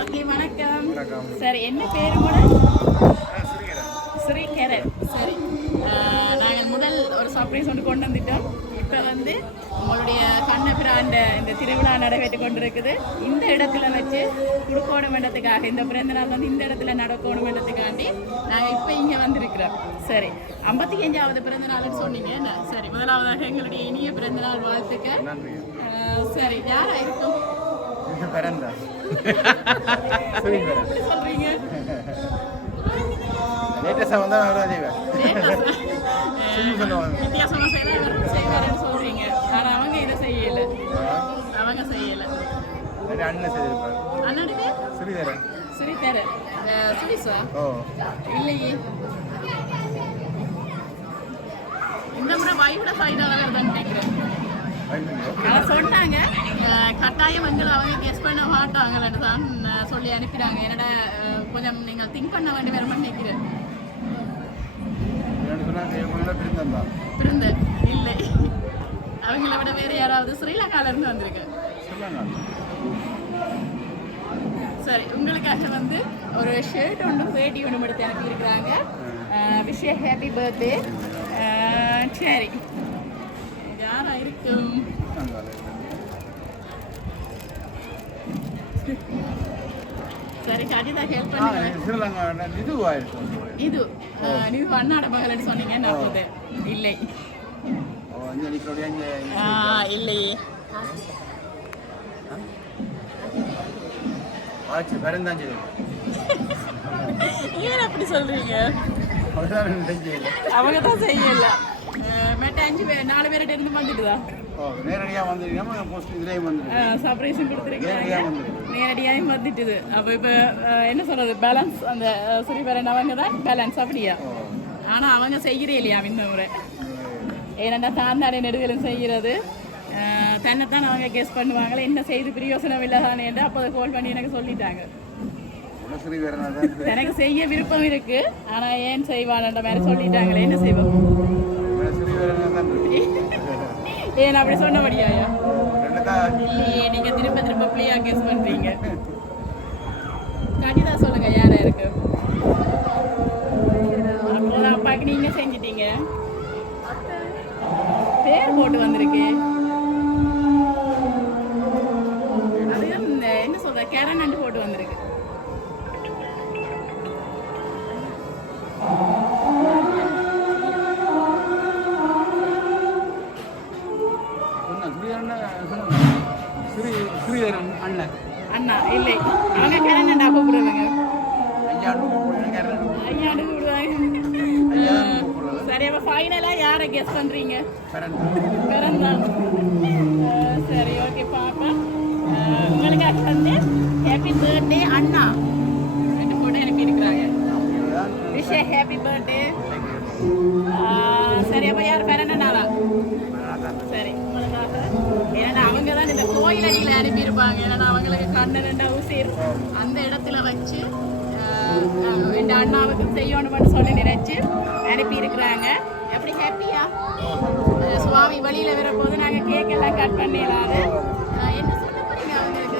Okay வணக்கம். சரி என்ன பேர் கூட? ஸ்ரீகரன். சரி நாங்கள் முதல் ஒரு சர்ப்ரைஸ் ஒன்று கொண்டு வந்துட்டோம். இப்போ வந்து உங்களுடைய கண்ணபிராண்ட இந்த திருவிழா நடைபெற்று கொண்டிருக்குது. இந்த இடத்துல வச்சு குடுக்கோணம் மண்டத்துக்காக இந்த பிறந்த நாள் வந்து இந்த இடத்துல நடக்கணும் மண்டத்துக்காண்டி நாங்கள் இப்போ இங்கே வந்திருக்கிறோம். சரி 55வது பிறந்த நாள்னு சொன்னீங்க என்ன? சரி முதலாவதாக எங்களுடைய இனிய பிறந்த நாள் வாழ்த்துக்க. சரி யாரா இருக்கும்? சொல்றீங்க வித்தியாசமா செய்வாருன்னு சொல்றீங்க. ஆனா அவங்க இதை செய்யல. அவங்க செய்யல. அண்ணனுக்கு ஸ்ரீதரன். சுரேஷா இல்லையே. இந்த முறை வைஃப்ல ஃபைனலாக வருதான்னு கேட்குறேன். சொன்னாங்க கட்டாயம் எங்களை அவங்க கெஸ் பண்ண மாட்டாங்கன்னு தான் சொல்லி அனுப்பினாங்க. என்னடா கொஞ்சம் நீங்கள் திங்க் பண்ண வேண்டிய வேற மாதிரி நினைக்கிறேன். பிறந்த இல்லை அவங்கள விட வேற யாராவது ஸ்ரீலங்கால இருந்து வந்திருக்கு. சரி உங்களுக்காக வந்து ஒரு ஷர்ட் ஒன்றும் வேட்டி ஒன்றும் எடுத்து அனுப்பியிருக்கிறாங்க. Wish happy birthday. சரி யாரா இருக்கும்? சரி கடிதா ஹெல்ப் பண்ணுங்க. இது நீங்க அண்ணாட மகள்னு சொன்னீங்க. நான் இல்லை இல்லையே. ஏன் அப்படி சொல்றீங்க? அவங்க தான் செய்யல. மற்ற 4 பேர்கிட்ட இருந்து வந்துட்டுதா சர்ப்ரைஸும் கொடுத்துருக்கீங்க. நேரடியாகவும் வந்துட்டுது. அப்போ இப்போ என்ன சொல்றது பேலன்ஸ் அந்த ஸ்ரீபரன் அவங்க தான் பேலன்ஸ் அப்படியா? ஆனால் அவங்க செய்கிறே இல்லையா இந்த முறை? ஏனெண்டா தாந்தாடை நெடுதலும் செய்கிறது தன்னைத்தான் அவங்க கெஸ் பண்ணுவாங்களே. என்ன செய்து பிரயோசனம் இல்லை தானே என்று அப்போ கால் பண்ணி எனக்கு சொல்லிட்டாங்க. எனக்கு செய்ய விருப்பம் இருக்கு ஆனா ஏன் செய்வான்ற மாதிரி சொல்லிட்டாங்களே. என்ன செய்வோம்? ஏன் அப்படி சொன்னபடியாயா? இல்லையே நீங்க திரும்ப திரும்ப பிள்ளையா கெஸ் பண்றீங்க. கடிதா சொல்லுங்க யாரா இருக்கு? அப்போதான் அப்பாக்கு நீங்க செஞ்சிட்டீங்க. பேர் போட்டு வந்திருக்கு. அதுவும் என்ன சொல்ற கேரன் போட்டு வந்திருக்கு. அண்ணா இல்லை அவங்க கேரண்டா கூப்பிடுவாங்க. ஐயாண்டு கூப்பிடுவாங்க. சரி அப்போ ஃபைனலா யாரை கெஸ் பண்றீங்க? பிறந்தான். சரி ஓகே பாப்பா உங்களுக்காக வந்து ஹாப்பி பர்த்டே அண்ணா ரெண்டு போட்டோ அனுப்பி இருக்கிறாங்க. Wish happy birthday. சரி அப்போ யார் பிறந்தனாலா? சரி உங்களுக்காக. ஏன்னா அவங்க தான் இந்த கோயில் அடியில் அனுப்பியிருப்பாங்க. ஏன்னா அவங்களுக்கு கண்ணன் ஊசேர் அந்த இடத்துல வச்சு இந்த அண்ணாவுக்கு செய்யணும்னு சொல்லி நினைச்சு அனுப்பியிருக்கிறாங்க. எப்படி ஹாப்பியா? சுவாமி வழியில் வரப்போது நாங்கள் கேக் எல்லாம் கட் பண்ணிடலாது. என்ன சொல்ல போறீங்க அவங்களுக்கு?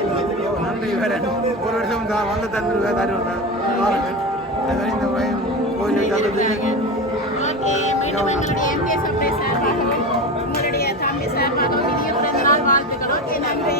ஒரு வருஷம் வாங்க தந்துருவேன். ஓகே மீண்டும் எங்களுடைய எம்பிஎஸ் சர்ப்ரைஸ் சார்பாகவும் உங்களுடைய தம்பி சார்பாகவும் இனிய பிறந்த நாள் வாழ்த்துக்கள். ஓகே நன்றி.